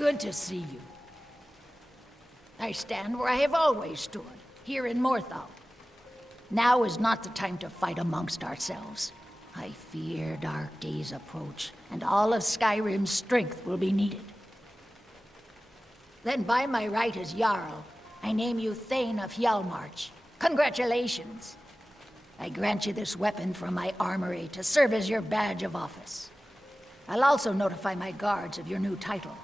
Good to see you. I stand where I have always stood, here in Morthal. Now is not the time to fight amongst ourselves. I fear dark days approach, and all of Skyrim's strength will be needed. Then by my right as Jarl, I name you Thane of Hjalmarch. Congratulations! I grant you this weapon from my armory to serve as your badge of office. I'll also notify my guards of your new title.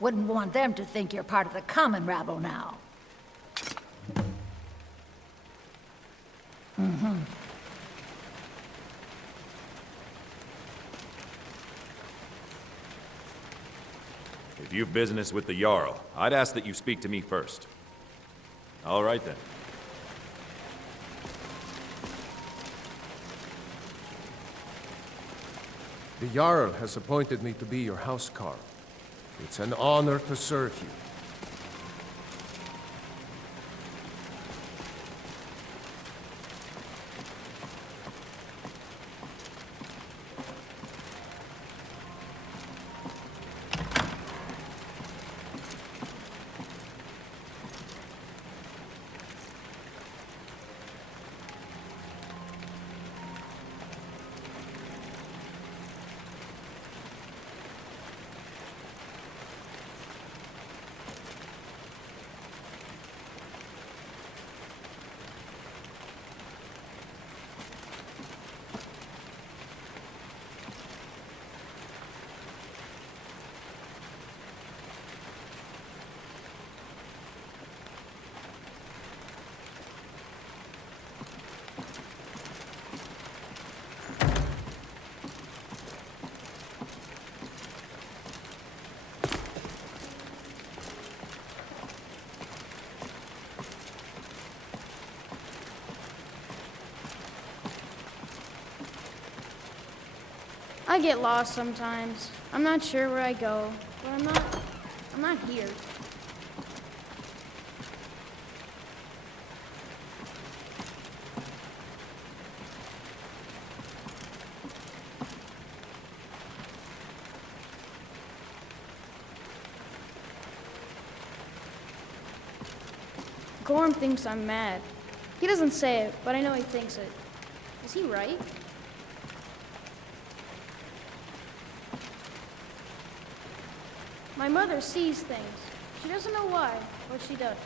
Wouldn't want them to think you're part of the common rabble now. If you've business with the Jarl, I'd ask that you speak to me first. All right then. The Jarl has appointed me to be your housecarl. It's an honor to serve you. I get lost sometimes. I'm not sure where I go, but I'm not here. Gorm thinks I'm mad. He doesn't say it, but I know he thinks it. Is he right? My mother sees things. She doesn't know why, but she does.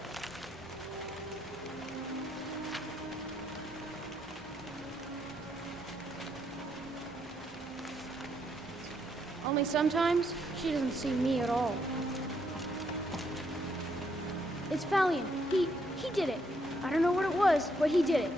Only sometimes, she doesn't see me at all. It's Valiant. He did it. I don't know what it was, but he did it.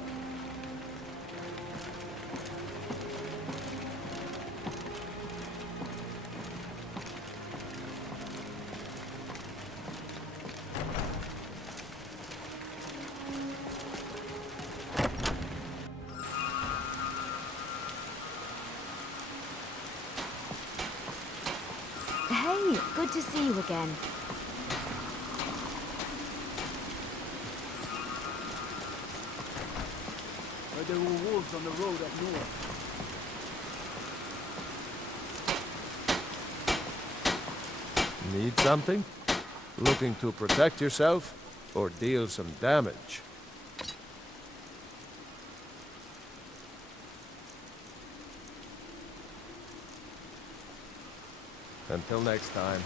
Hey, good to see you again. There were wolves on the road up north. Need something? Looking to protect yourself or deal some damage? Until next time.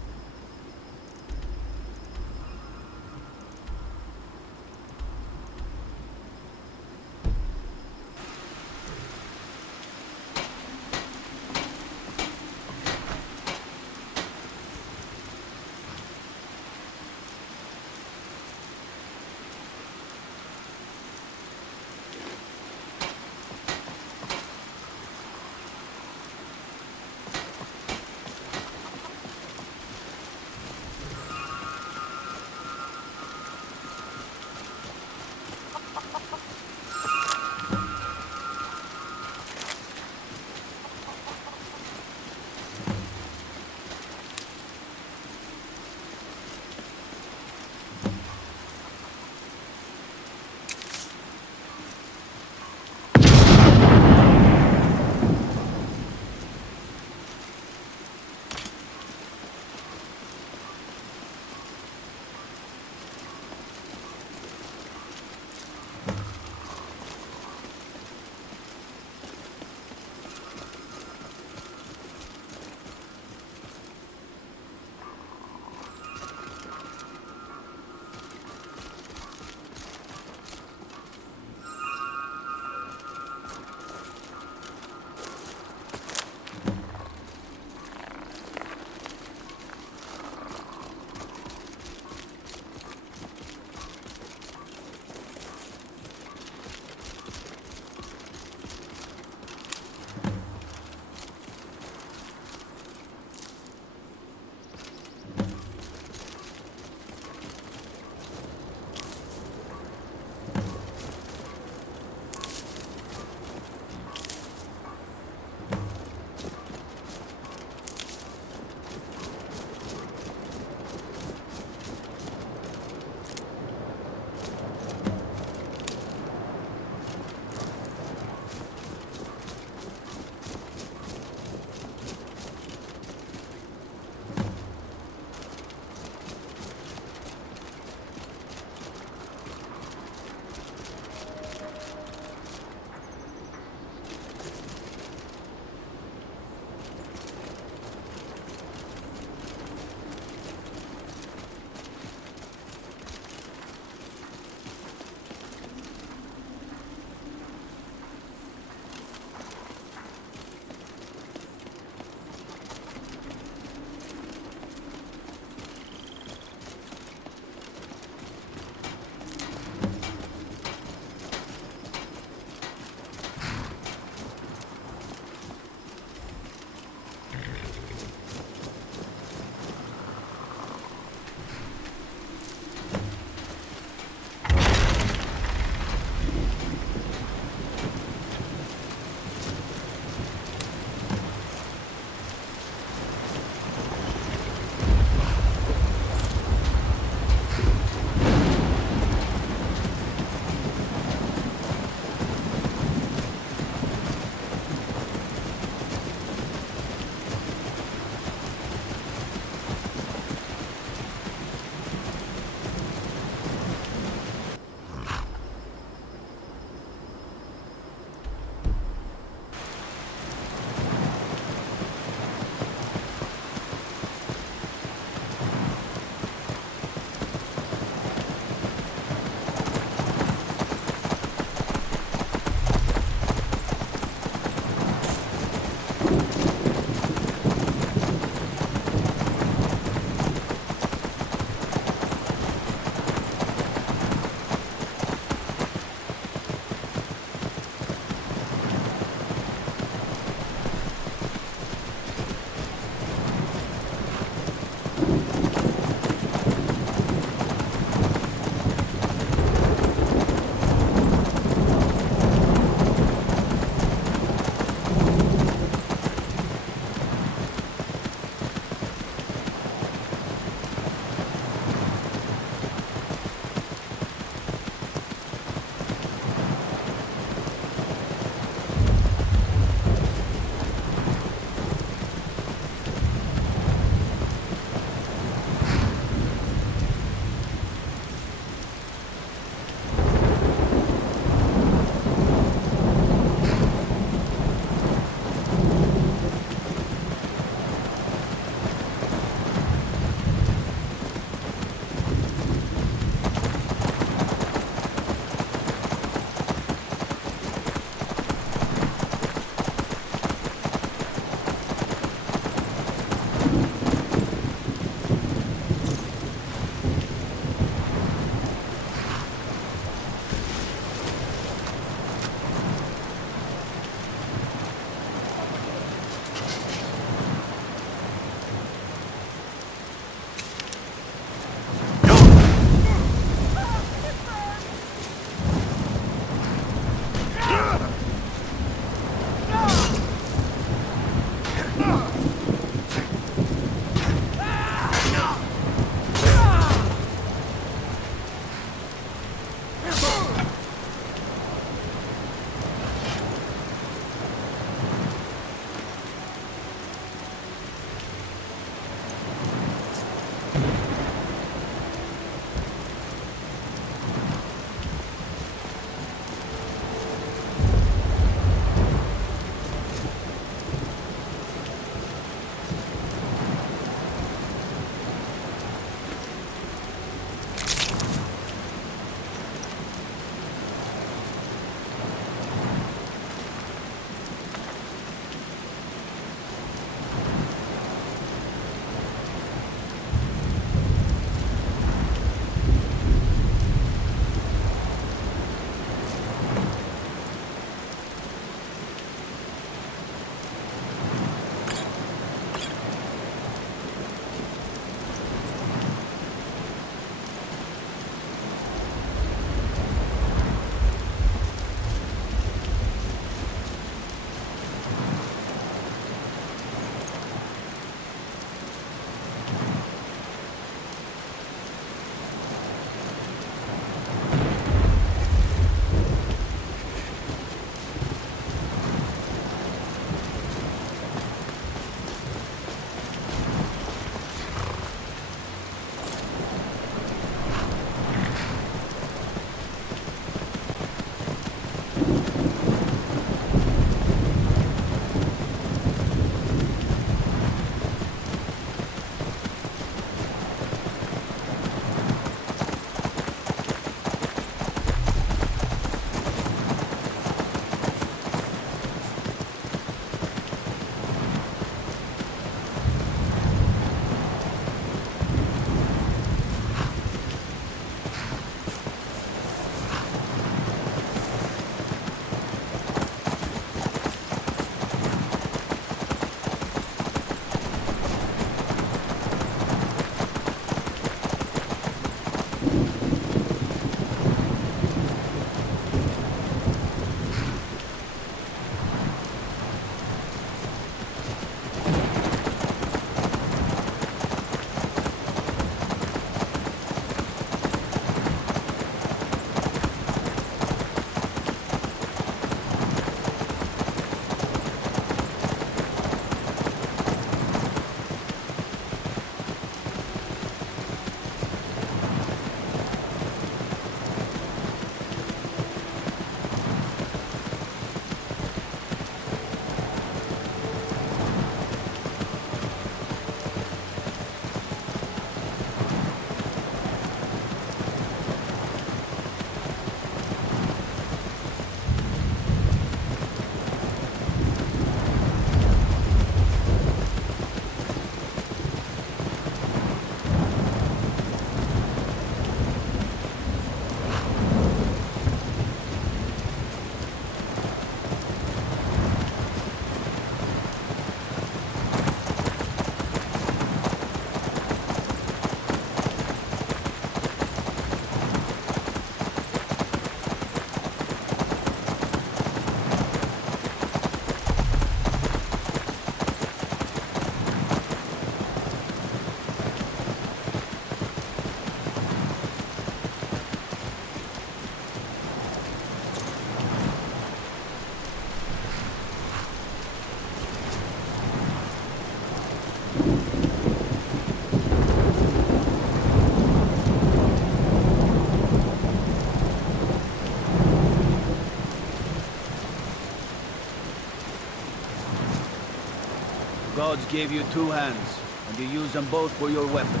Gods gave you two hands, and you use them both for your weapon.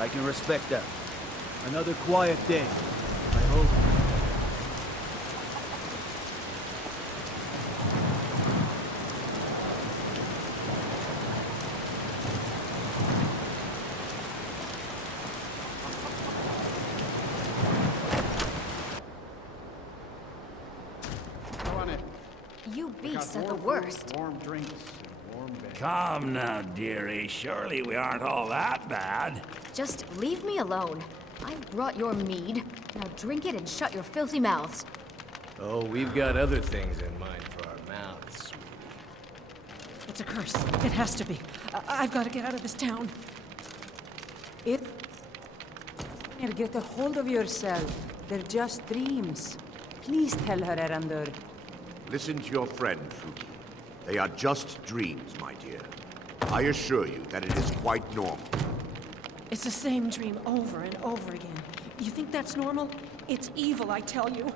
I can respect that. Another quiet day, I hope. You beasts are the worst. Warm drinks and warm bed. Come now, dearie. Surely we aren't all that bad. Just leave me alone. I've brought your mead. Now drink it and shut your filthy mouths. Oh, we've got other things in mind for our mouths, sweetie. It's a curse. It has to be. I've got to get out of this town. Here, get a hold of yourself. They're just dreams. Please tell her, Erandur. Listen to your friend, Fuki. They are just dreams, my dear. I assure you that it is quite normal. It's the same dream over and over again. You think that's normal? It's evil, I tell you.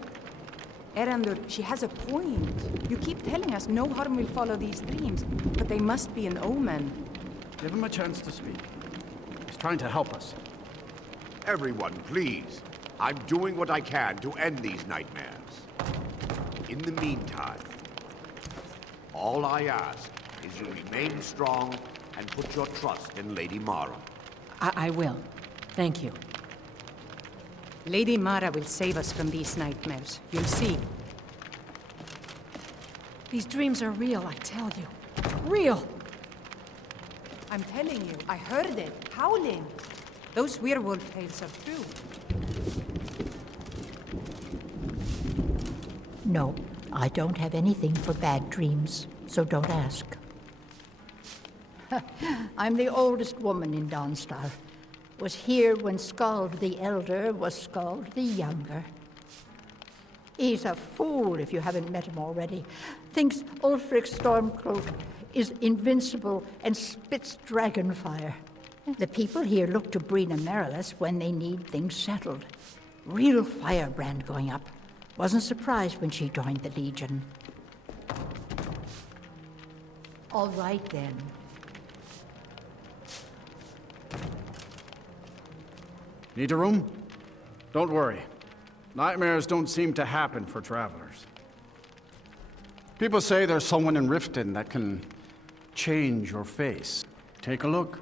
Erandur, she has a point. You keep telling us no harm will follow these dreams, but they must be an omen. Give him a chance to speak. He's trying to help us. Everyone, please. I'm doing what I can to end these nightmares. In the meantime, all I ask is you remain strong and put your trust in Lady Mara. I will. Thank you. Lady Mara will save us from these nightmares. You'll see. These dreams are real, I tell you. Real! I'm telling you, I heard it. Howling. Those werewolf tales are true. No, I don't have anything for bad dreams, so don't ask. I'm the oldest woman in Dawnstar. Was here when Skald the Elder was Skald the Younger. He's a fool if you haven't met him already. Thinks Ulfric Stormcloak is invincible and spits dragon fire. The people here look to Brina Marilis when they need things settled. Real firebrand going up. Wasn't surprised when she joined the Legion. All right then. Need a room? Don't worry. Nightmares don't seem to happen for travelers. People say there's someone in Riften that can change your face. Take a look.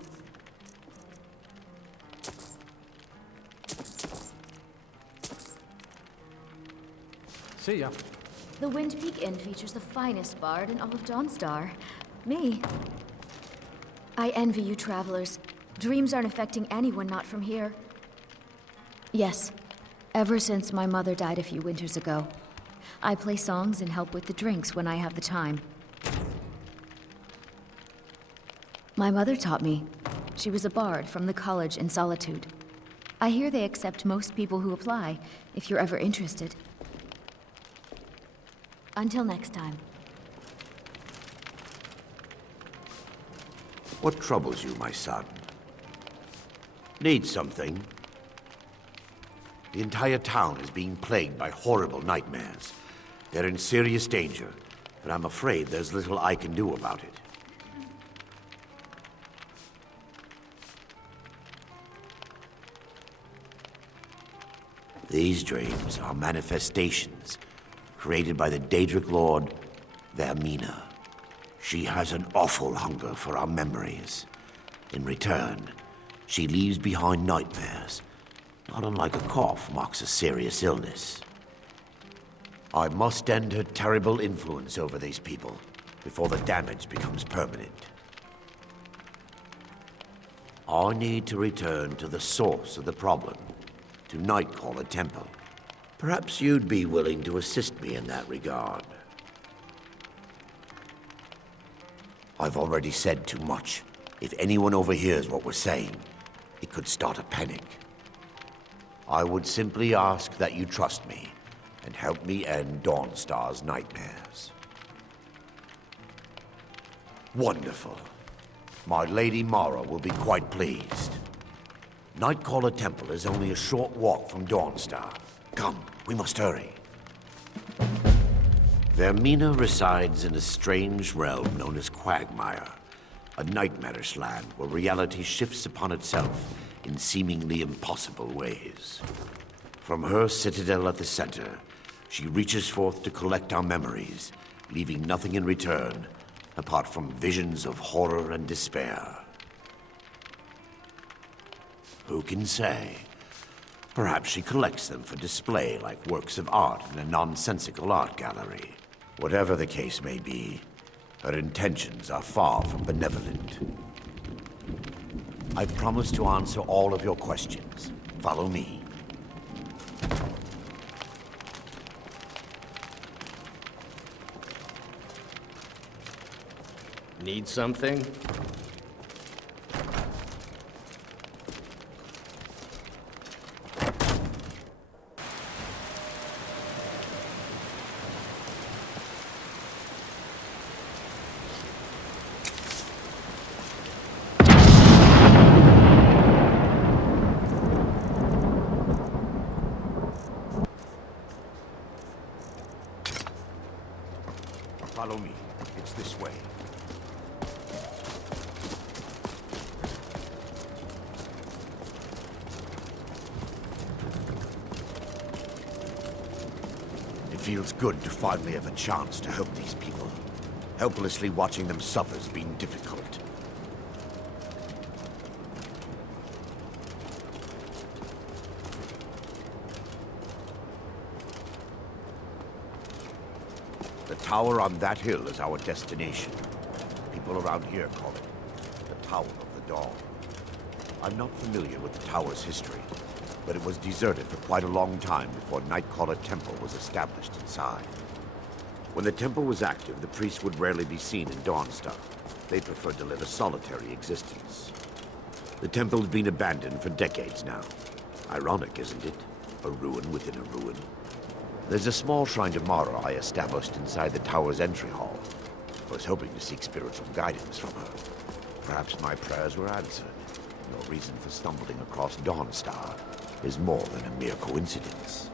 See ya. The Windpeak Inn features the finest bard in all of Dawnstar. Me. I envy you travelers. Dreams aren't affecting anyone not from here. Yes, ever since my mother died a few winters ago. I play songs and help with the drinks when I have the time. My mother taught me. She was a bard from the college in Solitude. I hear they accept most people who apply, if you're ever interested. Until next time. What troubles you, my son? Need something? The entire town is being plagued by horrible nightmares. They're in serious danger, but I'm afraid there's little I can do about it. These dreams are manifestations created by the Daedric Lord, Vermina. She has an awful hunger for our memories. In return, she leaves behind nightmares. Not unlike a cough marks a serious illness. I must end her terrible influence over these people before the damage becomes permanent. I need to return to the source of the problem, to Nightcaller Temple. Perhaps you'd be willing to assist me in that regard. I've already said too much. If anyone overhears what we're saying, it could start a panic. I would simply ask that you trust me and help me end Dawnstar's nightmares. Wonderful. My Lady Mara will be quite pleased. Nightcaller Temple is only a short walk from Dawnstar. Come, we must hurry. Vermina resides in a strange realm known as Quagmire, a nightmarish land where reality shifts upon itself in seemingly impossible ways. From her citadel at the center, she reaches forth to collect our memories, leaving nothing in return apart from visions of horror and despair. Who can say? Perhaps she collects them for display like works of art in a nonsensical art gallery. Whatever the case may be, her intentions are far from benevolent. I promise to answer all of your questions. Follow me. Need something? Follow me. It's this way. It feels good to finally have a chance to help these people. Helplessly watching them suffer has been difficult. The tower on that hill is our destination. People around here call it the Tower of the Dawn. I'm not familiar with the tower's history, but it was deserted for quite a long time before Nightcaller Temple was established inside. When the temple was active, the priests would rarely be seen in Dawnstar. They preferred to live a solitary existence. The temple's been abandoned for decades now. Ironic, isn't it? A ruin within a ruin. There's a small shrine to Mara I established inside the tower's entry hall. I was hoping to seek spiritual guidance from her. Perhaps my prayers were answered. Your reason for stumbling across Dawnstar is more than a mere coincidence.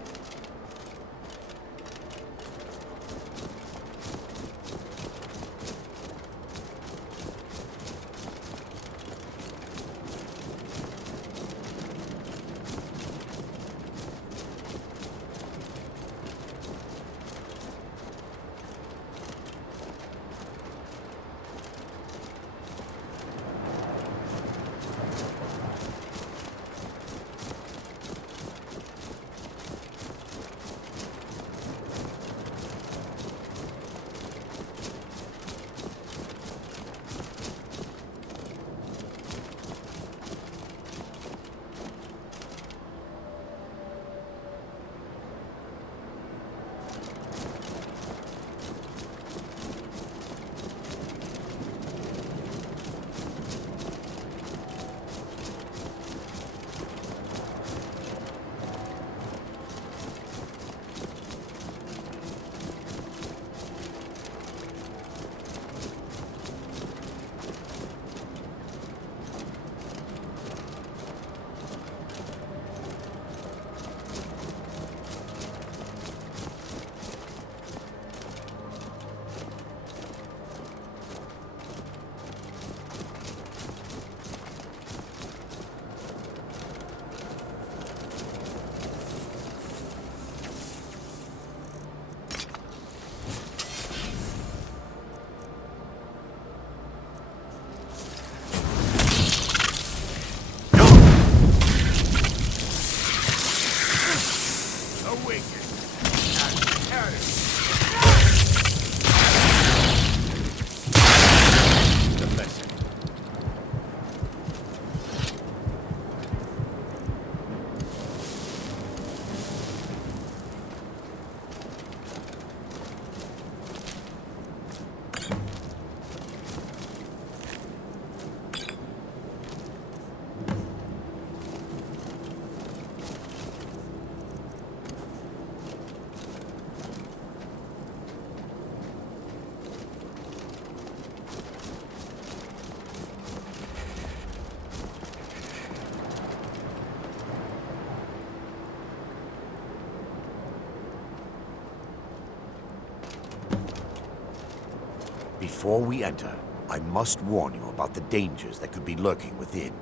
Before we enter, I must warn you about the dangers that could be lurking within.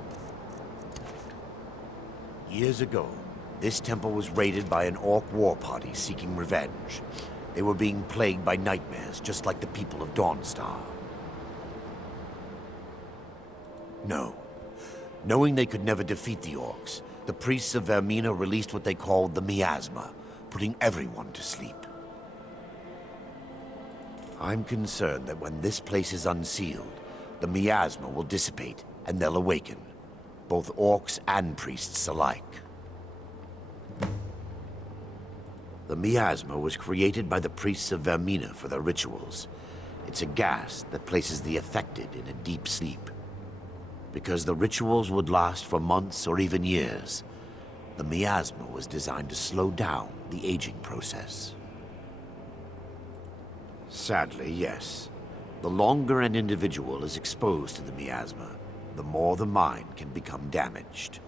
Years ago, this temple was raided by an orc war party seeking revenge. They were being plagued by nightmares, just like the people of Dawnstar. No. Knowing they could never defeat the orcs, the priests of Vermina released what they called the miasma, putting everyone to sleep. I'm concerned that when this place is unsealed, the miasma will dissipate and they'll awaken, both orcs and priests alike. The miasma was created by the priests of Vermina for their rituals. It's a gas that places the affected in a deep sleep. Because the rituals would last for months or even years, the miasma was designed to slow down the aging process. Sadly, yes. The longer an individual is exposed to the miasma, the more the mind can become damaged.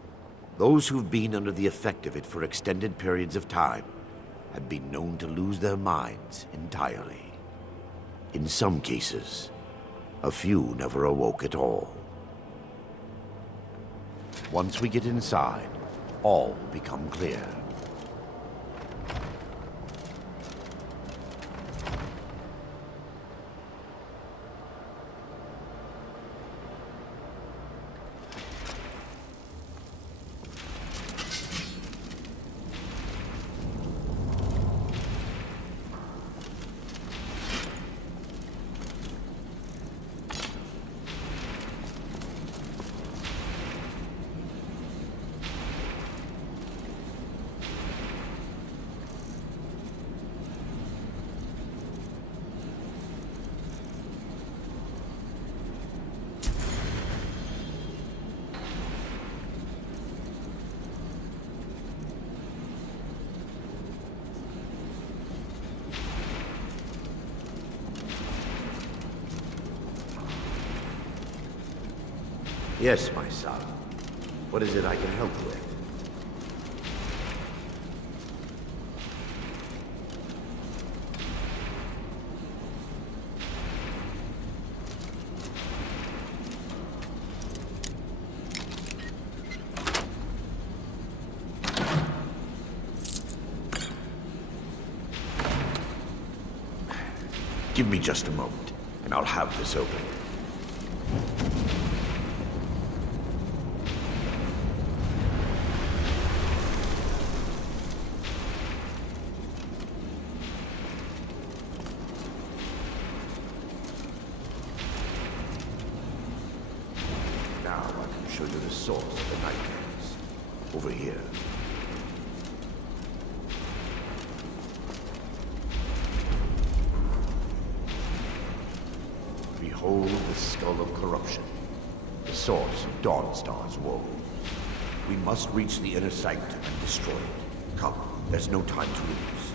Those who've been under the effect of it for extended periods of time have been known to lose their minds entirely. In some cases, a few never awoke at all. Once we get inside, all will become clear. Yes, my son. What is it I can help with? Give me just a moment, and I'll have this open. Now I can show you the source of the nightmares. Over here. Behold the skull of corruption, the source of Dawnstar's woe. We must reach the inner sanctum and destroy it. Come, there's no time to lose.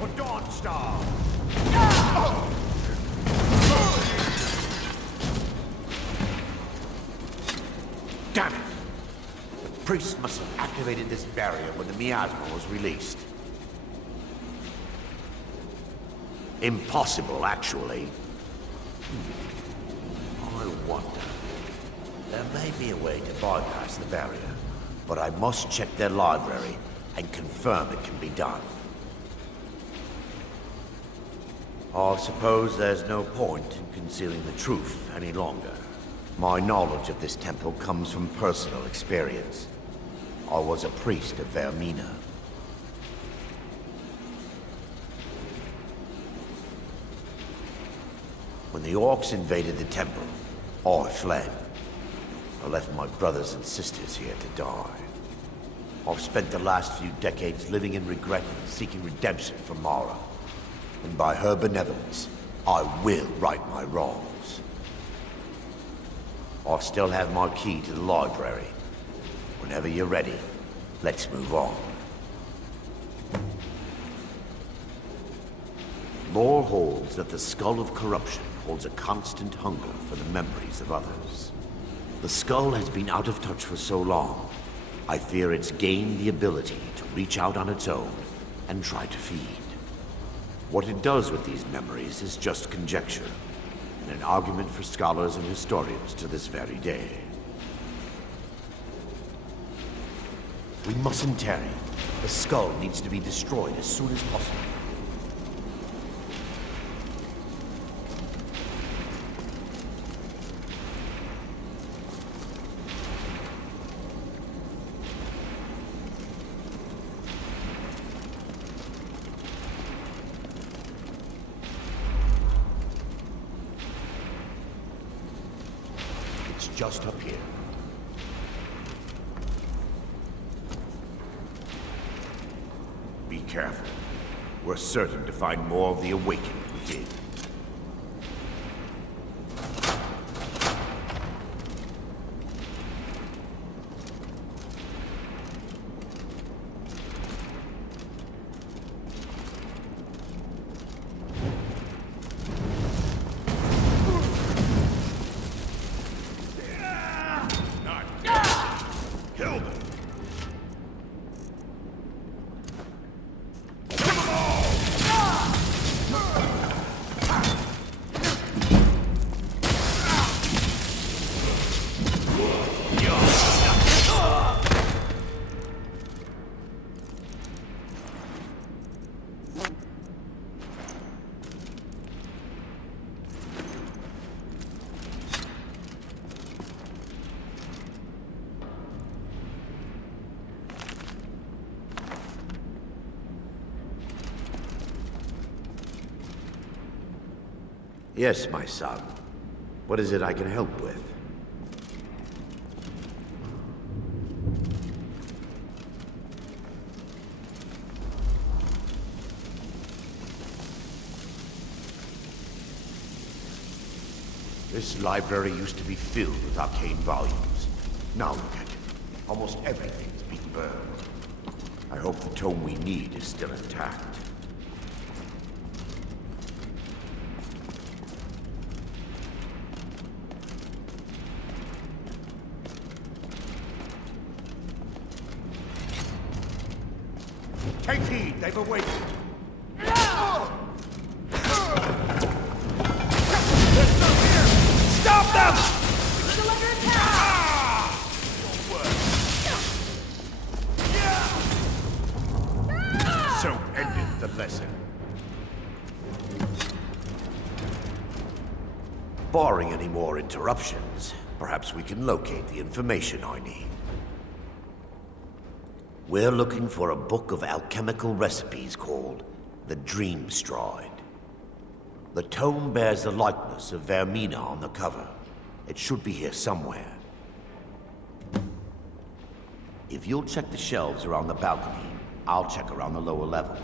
For Dawnstar! Damn it! The priest must have activated this barrier when the miasma was released. Impossible, actually. I wonder. There may be a way to bypass the barrier, but I must check their library and confirm it can be done. I suppose there's no point in concealing the truth any longer. My knowledge of this temple comes from personal experience. I was a priest of Vermina. When the orcs invaded the temple, I fled. I left my brothers and sisters here to die. I've spent the last few decades living in regret and seeking redemption from Mara. And by her benevolence, I will right my wrongs. I still have my key to the library. Whenever you're ready, let's move on. Lore holds that the skull of corruption holds a constant hunger for the memories of others. The skull has been out of touch for so long, I fear it's gained the ability to reach out on its own and try to feed. What it does with these memories is just conjecture, and an argument for scholars and historians to this very day. We mustn't tarry. The skull needs to be destroyed as soon as possible. just up here. Be careful. We're certain to find more of the Awakened within. Yes, my son. What is it I can help with? This library used to be filled with arcane volumes. Now look at it. Almost everything's been burned. I hope the tome we need is still intact. Take heed, they've awakened. Stop them! Still under attack! So ended the lesson. Barring any more interruptions, perhaps we can locate the information I need. We're looking for a book of alchemical recipes called the Dream Stride. The tome bears the likeness of Vermina on the cover. It should be here somewhere. If you'll check the shelves around the balcony, I'll check around the lower level.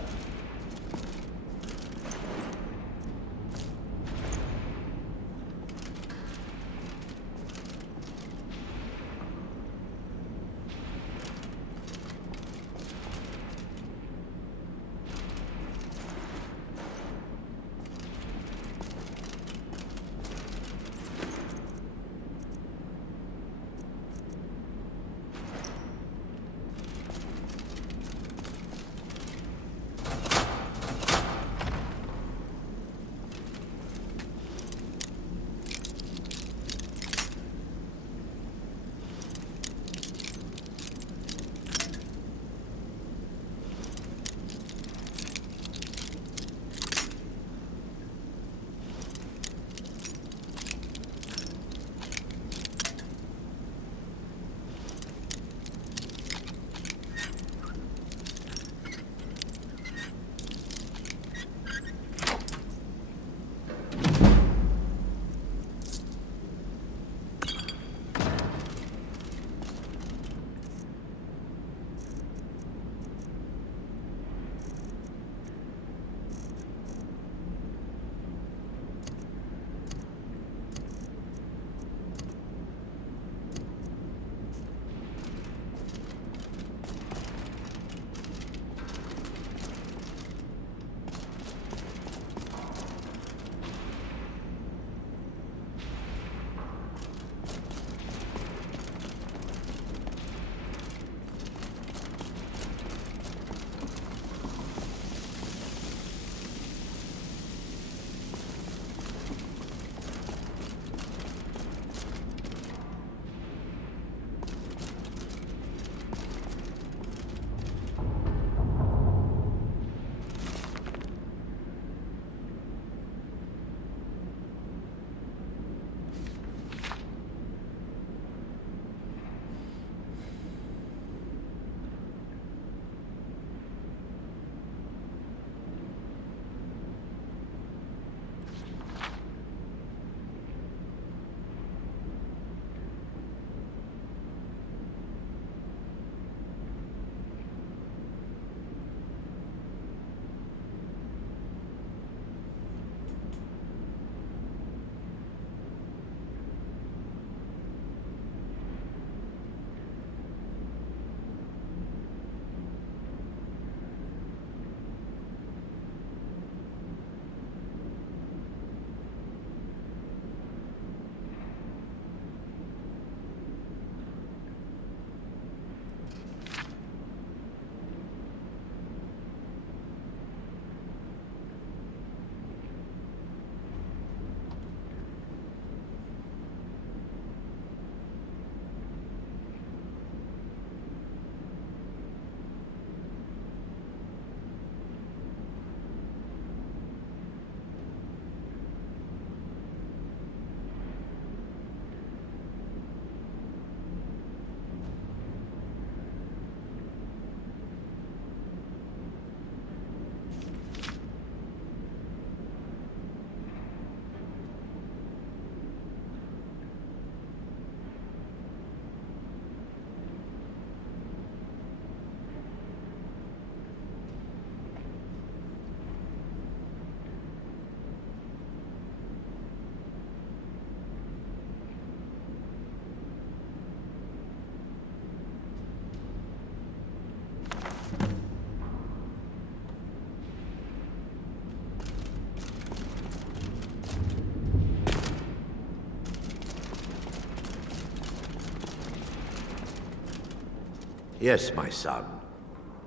Yes, my son.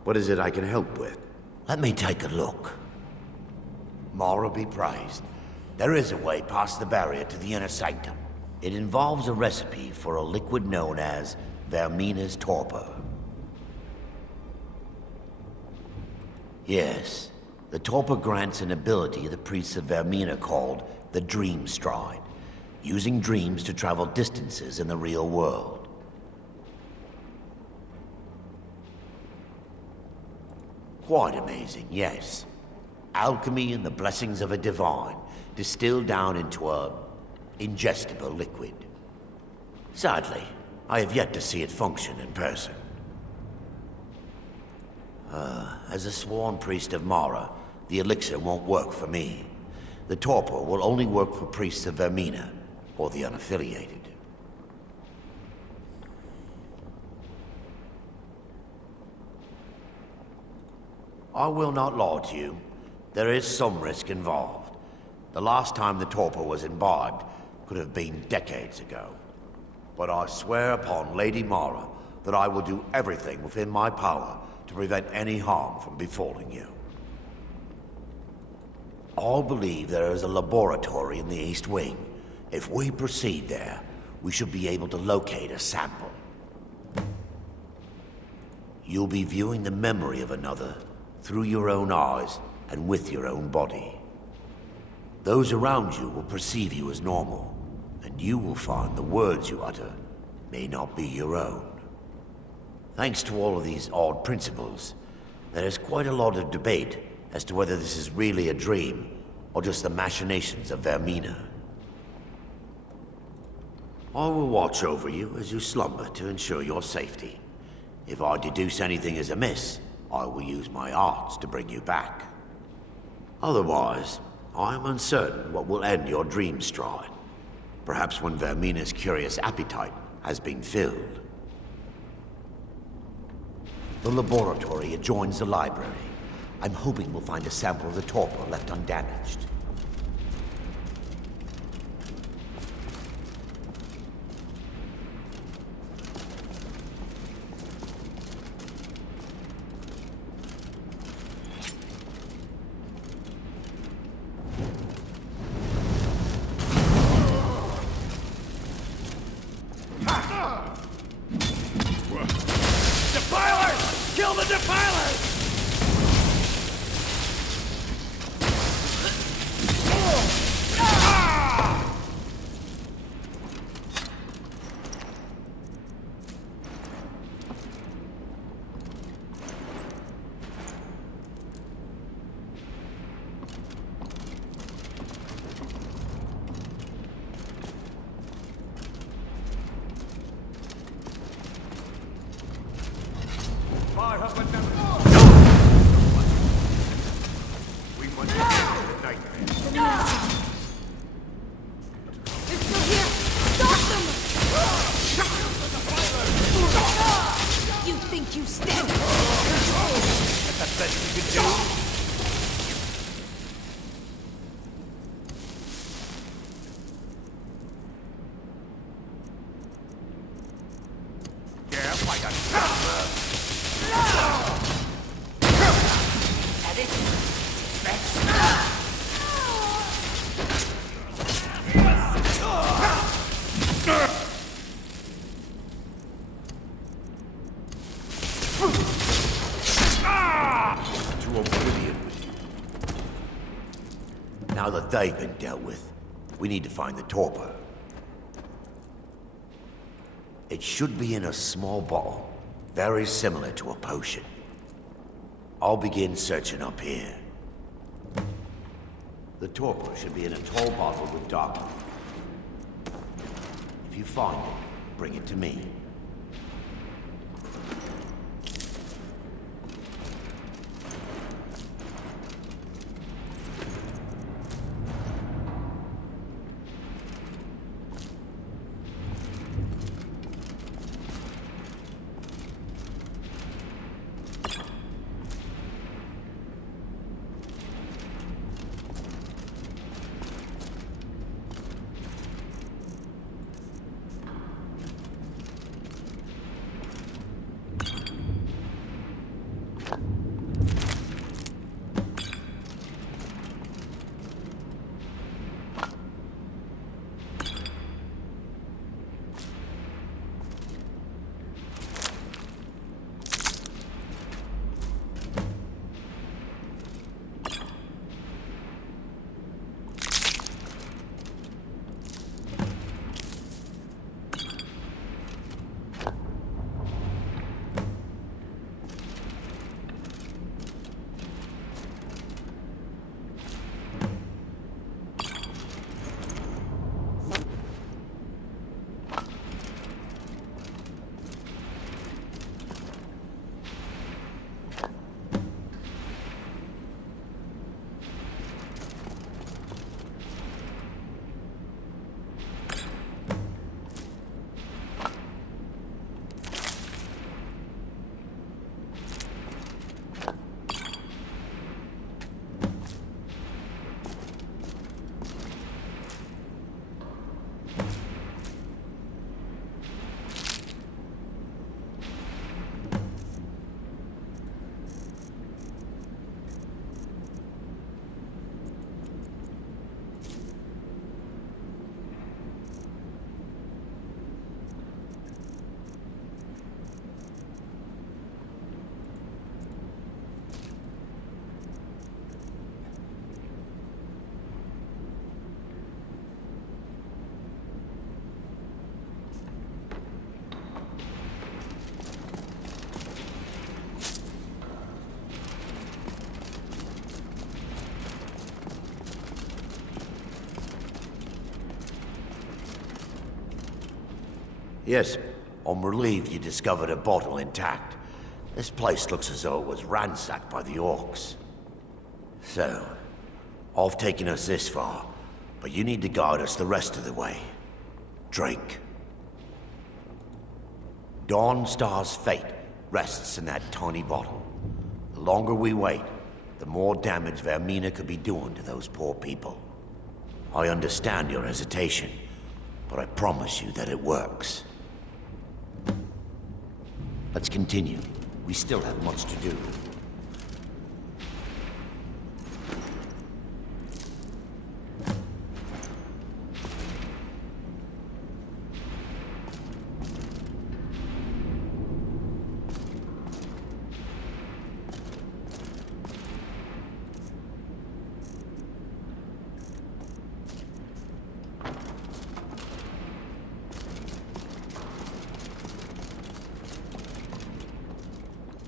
What is it I can help with? Let me take a look. Mara be praised. There is a way past the barrier to the inner sanctum. It involves a recipe for a liquid known as Vermina's torpor. Yes, the torpor grants an ability the priests of Vermina called the Dream Stride, using dreams to travel distances in the real world. Quite amazing, yes. Alchemy and the blessings of a divine, distilled down into a ingestible liquid. Sadly, I have yet to see it function in person. As a sworn priest of Mara, the elixir won't work for me. The torpor will only work for priests of Vermina, or the unaffiliated. I will not lie to you. There is some risk involved. The last time the torpor was imbibed could have been decades ago. But I swear upon Lady Mara that I will do everything within my power to prevent any harm from befalling you. I believe there is a laboratory in the East Wing. If we proceed there, we should be able to locate a sample. You'll be viewing the memory of another through your own eyes and with your own body. Those around you will perceive you as normal, and you will find the words you utter may not be your own. Thanks to all of these odd principles, there is quite a lot of debate as to whether this is really a dream or just the machinations of Vermina. I will watch over you as you slumber to ensure your safety. If I deduce anything is amiss, I will use my arts to bring you back. Otherwise, I am uncertain what will end your dream stride. Perhaps when Vermina's curious appetite has been filled. The laboratory adjoins the library. I'm hoping we'll find a sample of the torpor left undamaged. Defilers! Kill the defilers! We must end the nightmare. They're still here! Stop them! You think you stand control? That's the best you could do? Yeah, like a To oblivion with you. Now that they've been dealt with, we need to find the torpor. It should be in a small bottle, very similar to a potion. I'll begin searching up here. The torpor should be in a tall bottle with dark. If you find it, bring it to me. Yes, I'm relieved you discovered a bottle intact. This place looks as though it was ransacked by the orcs. So, I've taken us this far, but you need to guide us the rest of the way. Drink. Dawnstar's fate rests in that tiny bottle. The longer we wait, the more damage Vermina could be doing to those poor people. I understand your hesitation, but I promise you that it works. Let's continue. We still have much to do.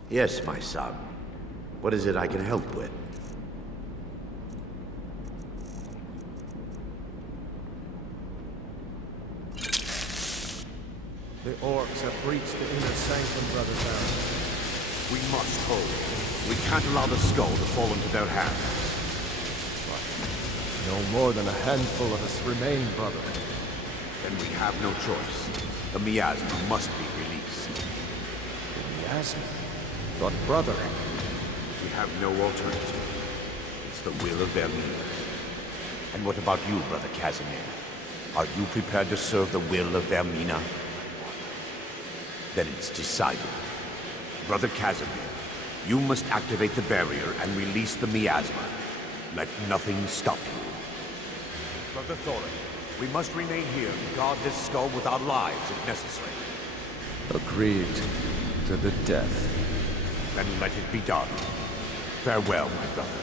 Yes, my son. What is it I can help with? The orcs have breached the inner sanctum, Brother Baron. We must hold. We can't allow the skull to fall into their hands. No more than a handful of us remain, brother. Then we have no choice. The miasma must be released. The miasma? But brother... We have no alternative. It's the will of Vermina. And what about you, Brother Casimir? Are you prepared to serve the will of Vermina? Then it's decided. Brother Casimir, you must activate the barrier and release the miasma. Let nothing stop you. Brother Thorin, we must remain here and guard this skull with our lives if necessary. Agreed to the death. Then let it be done. Farewell, my brothers.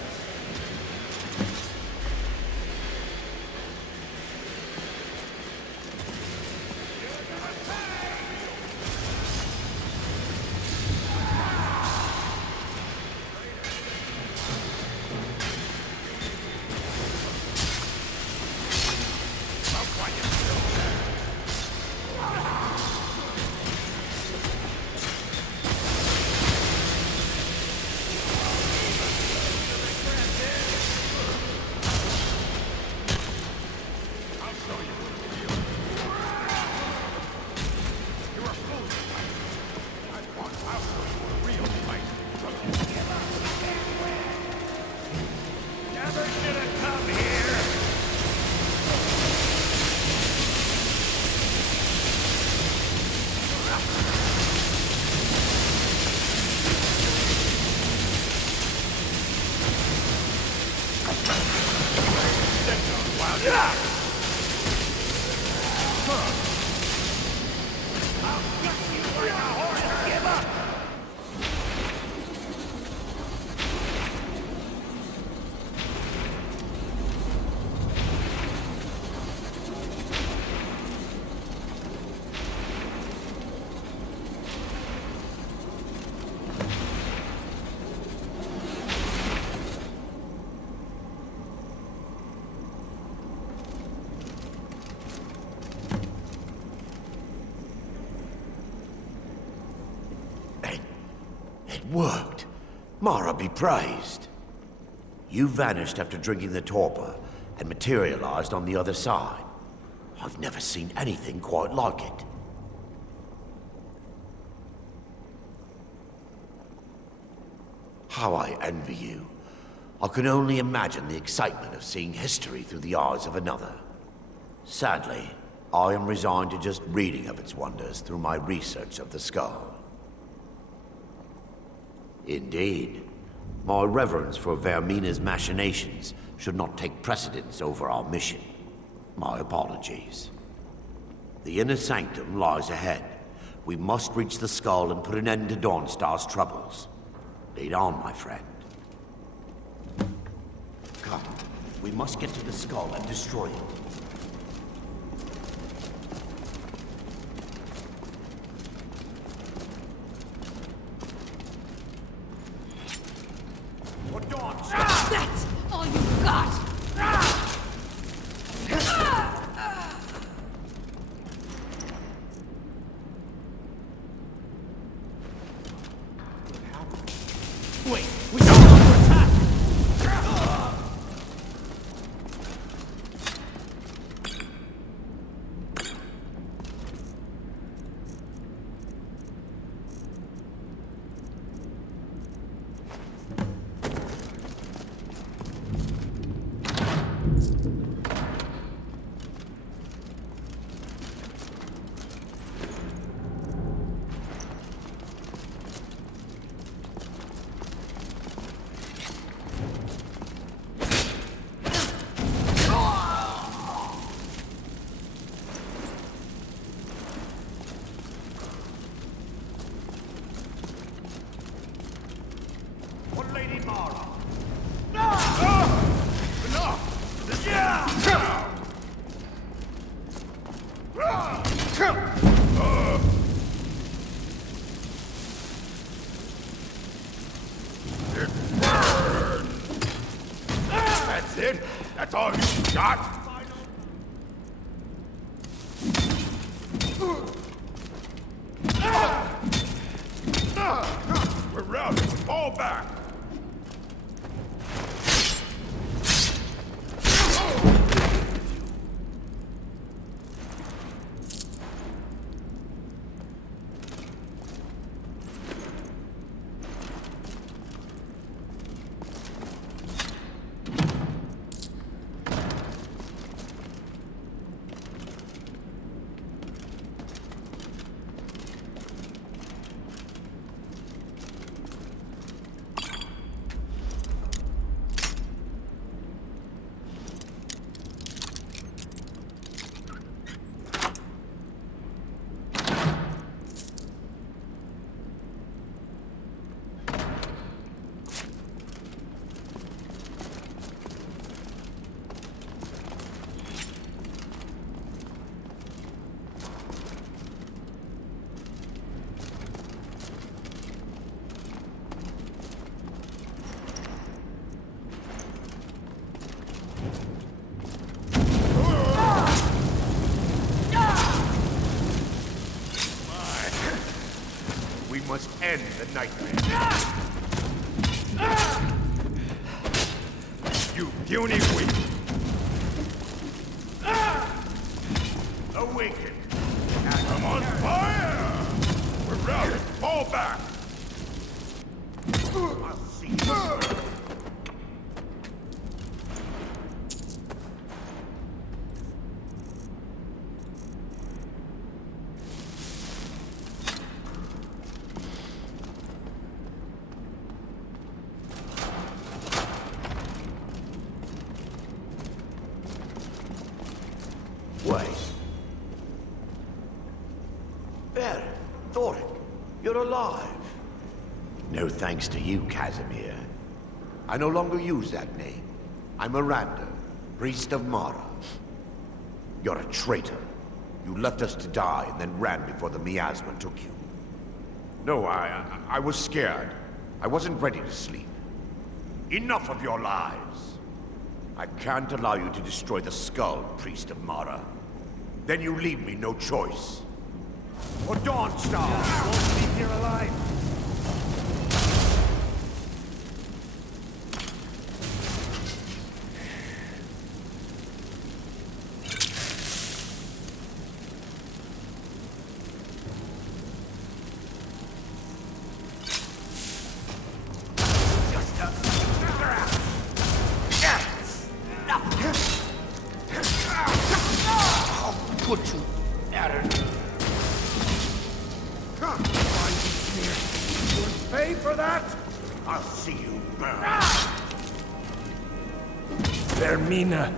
It worked. Mara be praised. You vanished after drinking the torpor and materialized on the other side. I've never seen anything quite like it. How I envy you. I can only imagine the excitement of seeing history through the eyes of another. Sadly, I am resigned to just reading of its wonders through my research of the skull. Indeed. My reverence for Vermina's machinations should not take precedence over our mission. My apologies. The inner sanctum lies ahead. We must reach the skull and put an end to Dawnstar's troubles. Lead on, my friend. Come, we must get to the skull and destroy it. That's all you got! That's it? That's all you got? We're routed. Fall back. We must end the nightmare. You puny weak. Awaken. I'm on fire! We're routed. Fall back! I'll see you. Wait. There, Thoric, you're alive. No thanks to you, Casimir. I no longer use that name. I'm Miranda, priest of Mara. You're a traitor. You left us to die and then ran before the miasma took you. No, I was scared. I wasn't ready to sleep. Enough of your lies. I can't allow you to destroy the skull, priest of Mara. Then you leave me no choice. Or Dawnstar won't leave here alive. Put you at it. You'll pay for that? I'll see you burn. Vermina,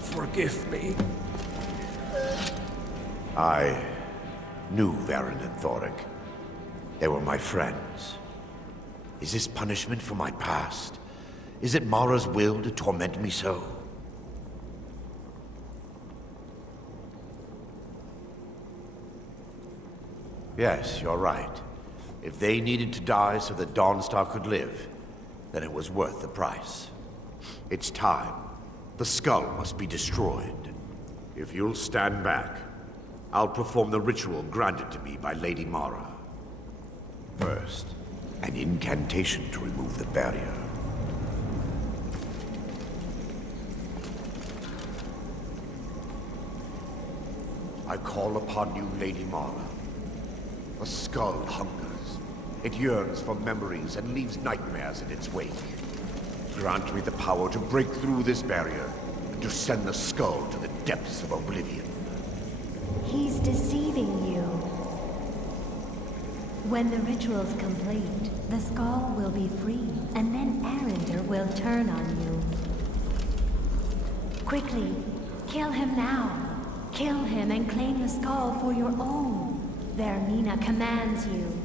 forgive me. I knew Varen and Thoric. They were my friends. Is this punishment for my past? Is it Mara's will to torment me so? Yes, you're right. If they needed to die so that Dawnstar could live, then it was worth the price. It's time. The skull must be destroyed. If you'll stand back, I'll perform the ritual granted to me by Lady Mara. First, an incantation to remove the barrier. I call upon you, Lady Mara. The skull hungers. It yearns for memories and leaves nightmares in its wake. Grant me the power to break through this barrier and to send the skull to the depths of oblivion. He's deceiving you. When the ritual's complete, the skull will be free, and then Arender will turn on you. Quickly, kill him now. Kill him and claim the skull for your own. Vermina commands you.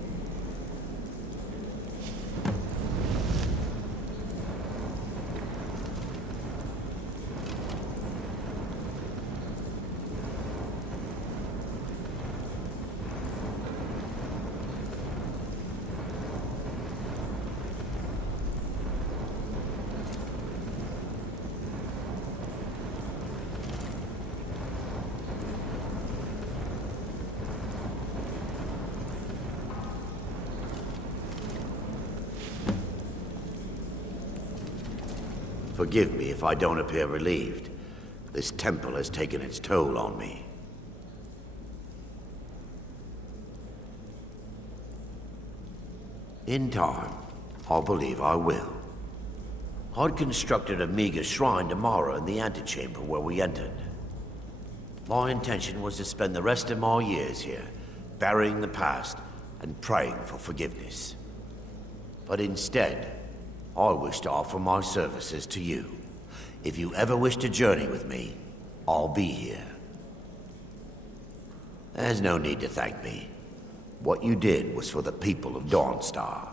Forgive me if I don't appear relieved. This temple has taken its toll on me. In time, I believe I will. I'd constructed a meager shrine tomorrow in the antechamber where we entered. My intention was to spend the rest of my years here, burying the past and praying for forgiveness. But instead, I wish to offer my services to you. If you ever wish to journey with me, I'll be here. There's no need to thank me. What you did was for the people of Dawnstar.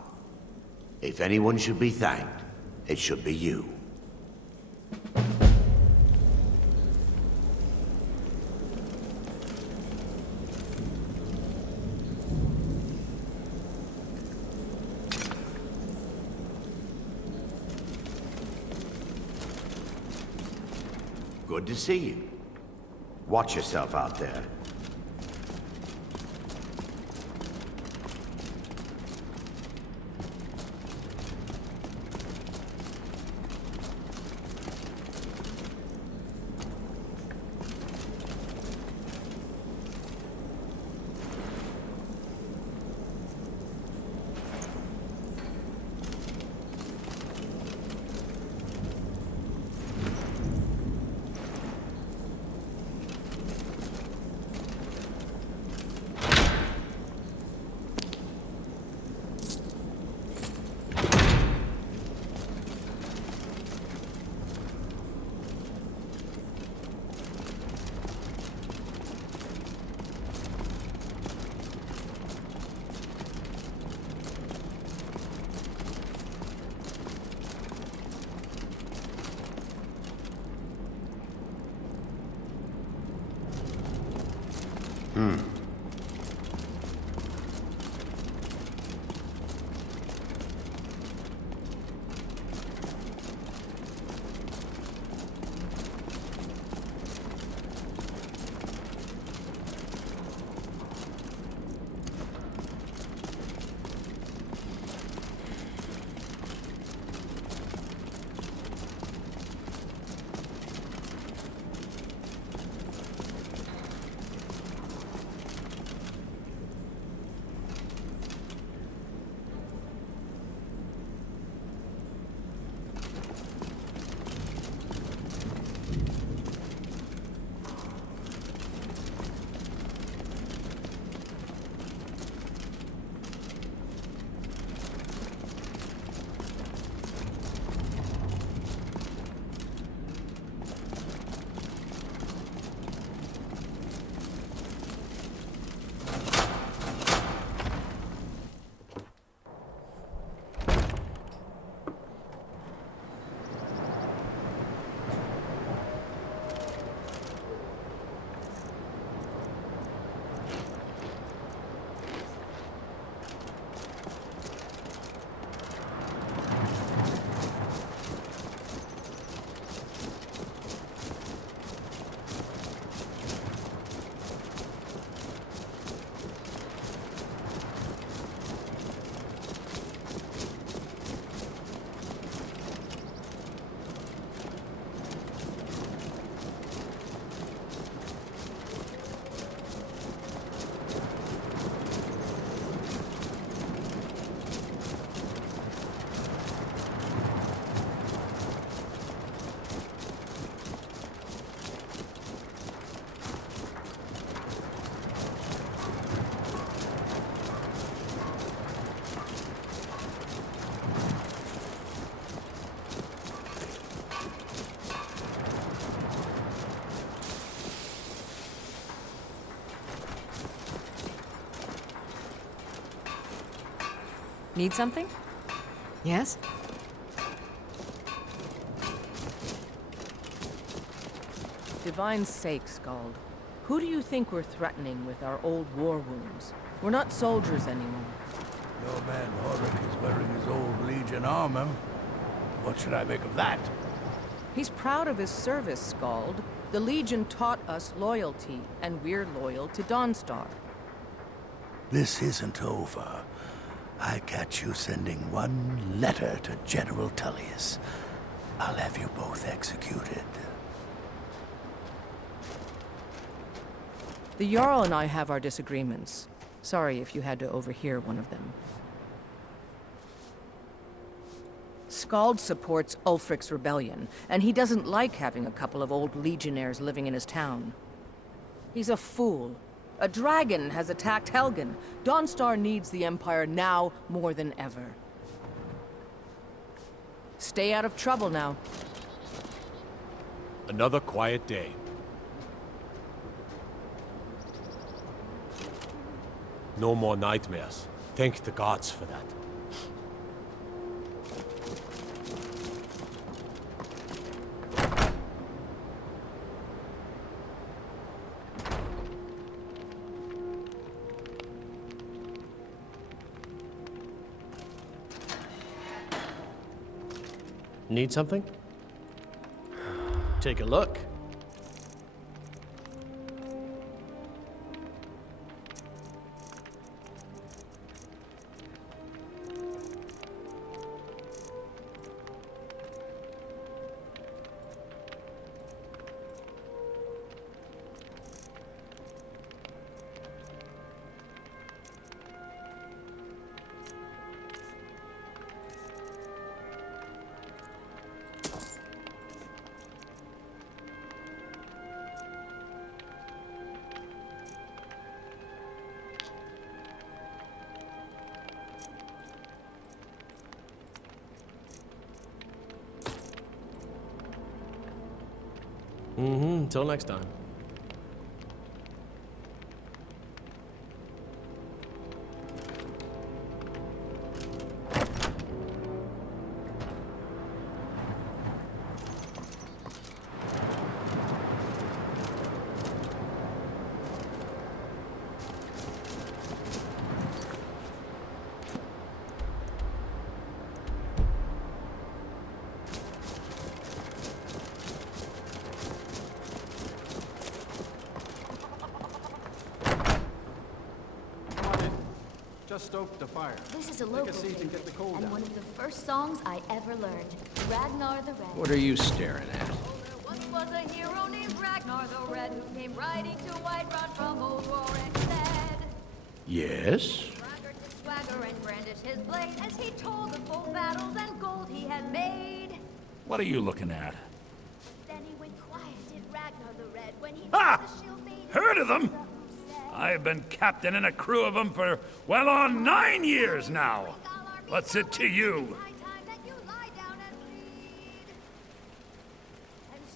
If anyone should be thanked, it should be you. Good to see you. Watch yourself out there. Need something? Yes? Divine's sake, Scald. Who do you think we're threatening with our old war wounds? We're not soldiers anymore. Your man Horik is wearing his old Legion armor. What should I make of that? He's proud of his service, Scald. The Legion taught us loyalty, and we're loyal to Dawnstar. This isn't over. I catch you sending one letter to General Tullius. I'll have you both executed. The Jarl and I have our disagreements. Sorry if you had to overhear one of them. Skald supports Ulfric's rebellion, and he doesn't like having a couple of old legionnaires living in his town. He's a fool. A dragon has attacked Helgen. Dawnstar needs the Empire now more than ever. Stay out of trouble now. Another quiet day. No more nightmares. Thank the gods for that. Need something? Take a look. Until next time. Just stoked the fire. This is a local seat and get the cold and out. one of the first songs I ever learned. Ragnar the Red. What are you staring at? Once was a hero named Ragnar the Red who came riding to Whiterun from old Warwick said. Yes? Braggart to swagger and brandish his blade as he told of full battles and gold he had made. What are you looking at? Then he went quiet, did Ragnar the Red, when he Ah! the shield made Heard of them? I've been captain and a crew of them for well on 9 years now. What's it to you?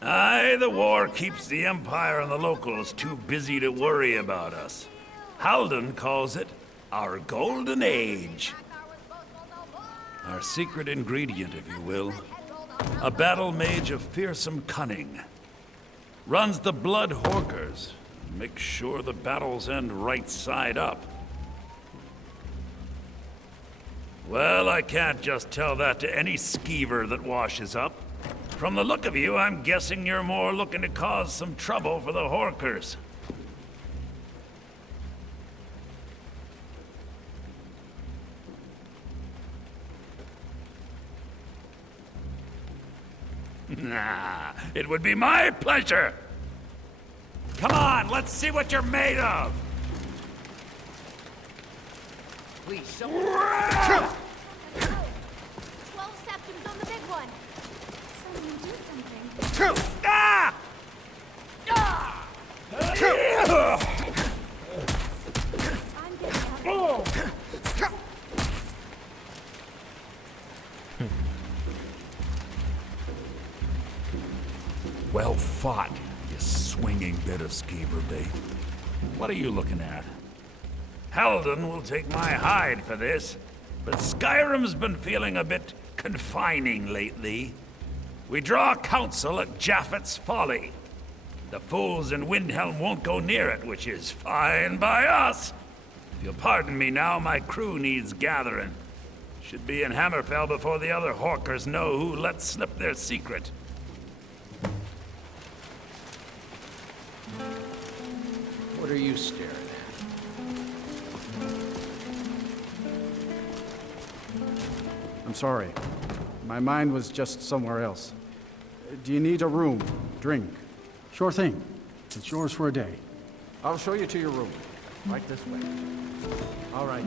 Aye, the war keeps the Empire and the locals too busy to worry about us. Halden calls it our golden age. Our secret ingredient, if you will. A battle mage of fearsome cunning. Runs the blood horkers. Make sure the battles end right side up. Well, I can't just tell that to any skeever that washes up. From the look of you, I'm guessing you're more looking to cause some trouble for the Horkers. Nah, it would be my pleasure. Come on, let's see what you're made of! Please, 12 septims on the big one. Someone do something. Ah! Well fought, you swinging bit of skeever bait. What are you looking at? Halden will take my hide for this, but Skyrim's been feeling a bit confining lately. We draw counsel at Japhet's Folly. The fools in Windhelm won't go near it, which is fine by us. If you'll pardon me now, my crew needs gathering. Should be in Hammerfell before the other hawkers know who let slip their secret. What are you staring I'm sorry. My mind was just somewhere else. Do you need a room? Drink? Sure thing. It's yours for a day. I'll show you to your room. Right this way. All right.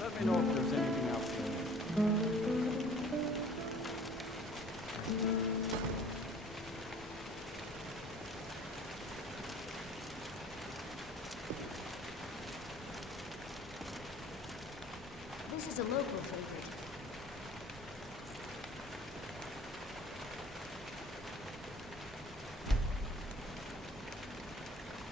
Let me know if there's anything else you need. This is a local favorite.